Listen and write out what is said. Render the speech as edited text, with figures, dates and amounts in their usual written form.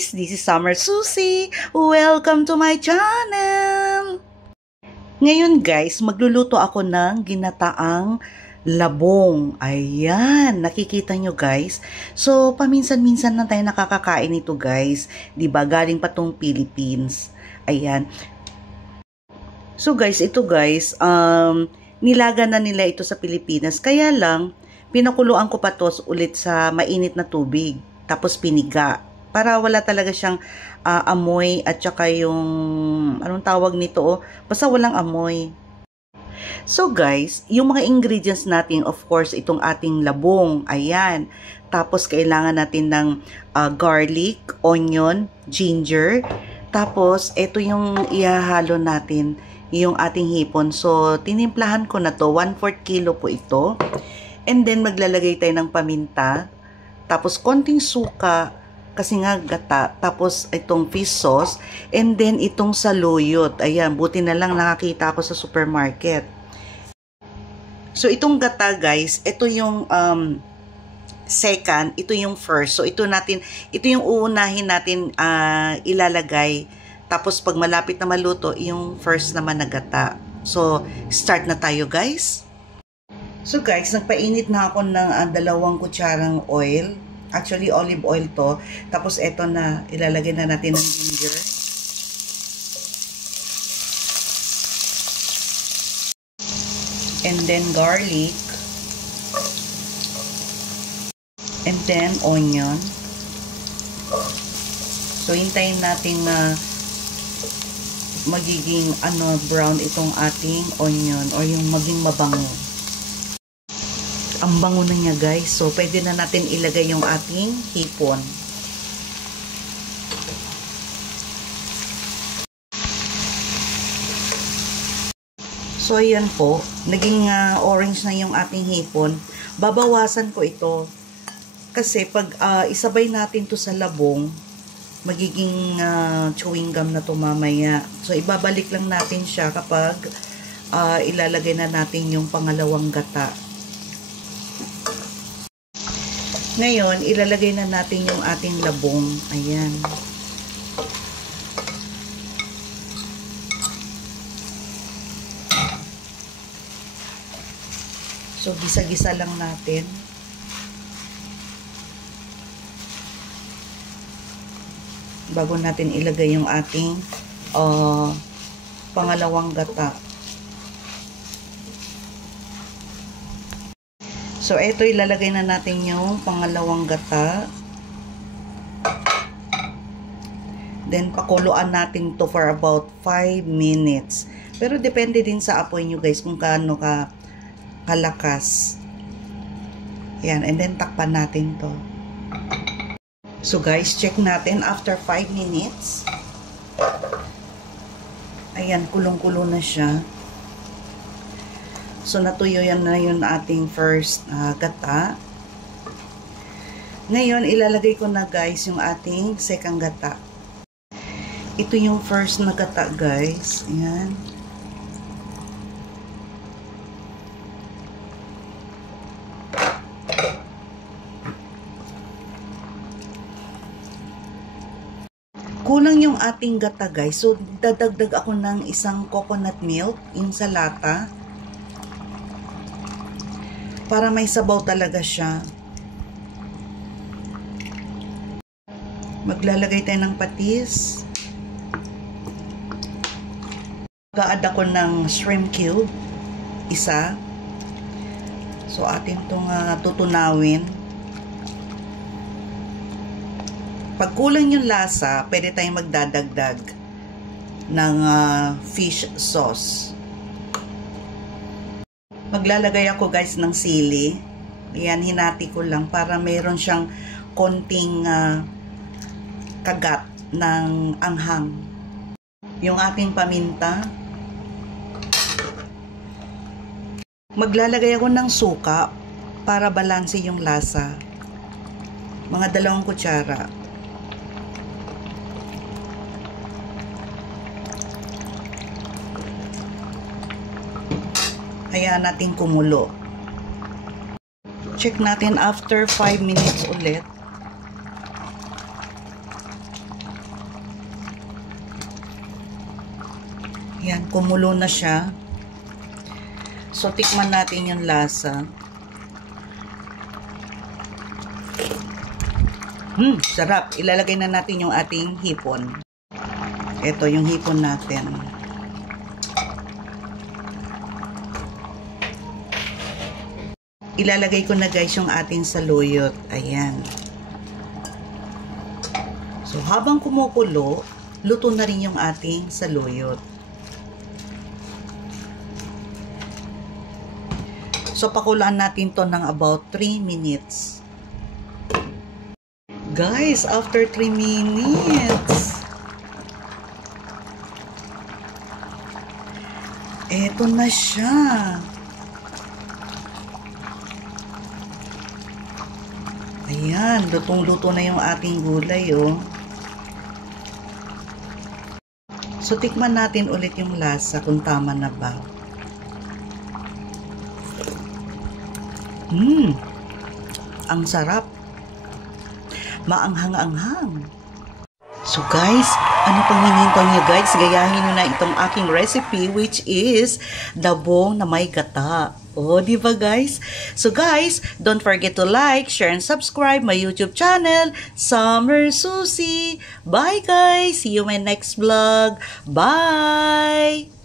guys! This is Summer Susie. Welcome to my channel! Ngayon guys, magluluto ako ng ginataang labong. Ayan, nakikita nyo guys. So, paminsan-minsan na tayo nakakakain ito guys. Diba? Galing pa tong Philippines. Ayan. So guys, ito guys, nilaga na nila ito sa Pilipinas. Kaya lang, pinakuluan ko pa to ulit sa mainit na tubig. Tapos piniga. Para wala talaga siyang amoy at saka yung, anong tawag nito, basta walang amoy. So guys, yung mga ingredients natin, of course, itong ating labong, ayan. Tapos kailangan natin ng garlic, onion, ginger. Tapos, ito yung ihahalo natin, yung ating hipon. So, tinimplahan ko na to, 1/4 kilo po ito. And then, maglalagay tayo ng paminta. Tapos, konting suka, kasi nga gata, tapos itong fish sauce, and then itong saluyot. Ayan, buti na lang nakakita ako sa supermarket. So itong gata guys, ito yung second, ito yung first. So ito yung uunahin natin ilalagay. Tapos pag malapit na maluto, yung first naman na gata. So start na tayo guys. So guys, nagpainit na ako ng 2 kutsarang oil. Actually, olive oil to. Tapos, eto na, ilalagay na natin ng ginger. And then, garlic. And then, onion. So, hintayin natin na magiging brown itong ating onion or yung maging mabango. Ang bango na niya guys. So, pwede na natin ilagay yung ating hipon. So, ayan po. Naging orange na yung ating hipon. Babawasan ko ito. Kasi pag isabay natin to sa labong, magiging chewing gum na to mamaya. So, ibabalik lang natin siya kapag ilalagay na natin yung pangalawang gata. Ngayon, ilalagay na natin yung ating labong. Ayan. So, gisa-gisa lang natin. Bago natin ilagay yung ating pangalawang gata. So, ito ilalagay na natin yung pangalawang gata. Then, pakuluan natin to for about 5 minutes. Pero, depende din sa apoy nyo guys kung kaano kalakas. Ayan, and then takpan natin to. So, guys, check natin after 5 minutes. Ayan, kulong-kulo na siya. So, natuyo yan na yun ating first gata. Ngayon, ilalagay ko na guys yung ating second gata. Ito yung first na gata guys. Ayan. Kulang yung ating gata guys. So, dadagdag ako ng isang coconut milk, yung sa lata. Para may sabaw talaga siya. Maglalagay tayo ng patis. Mag-a-add ako ng shrimp cube. Isa. So, atin itong tutunawin. Pag kulang yung lasa, pwede tayong magdadagdag ng fish sauce. Maglalagay ako guys ng sili. Ayan, hinati ko lang para mayroon siyang konting kagat ng anghang. Yung ating paminta. Maglalagay ako ng suka para balanse yung lasa. Mga 2 kutsara. Hayaan natin kumulo. Check natin after 5 minutes ulit. Ayan, kumulo na siya. So, tikman natin yung lasa. Sarap. Ilalagay na natin yung ating hipon. Ito yung hipon natin. Ilalagay ko na guys yung ating saluyot. Ayan. So, habang kumukulo, luto na rin yung ating saluyot. So, pakulaan natin to ng about 3 minutes. Guys, after 3 minutes, eto na siya. Ayan, lutong-luto na yung ating gulay, oh. So, tikman natin ulit yung lasa kung tama na ba. Ang sarap. Maanghang-anghang. So guys, ano pang hinihintay niyo guys? Gayahin niyo na itong aking recipe which is dabong na may gata. Oh, di ba guys? So guys, don't forget to like, share, and subscribe my YouTube channel, Summer Susie. Bye guys! See you in my next vlog. Bye!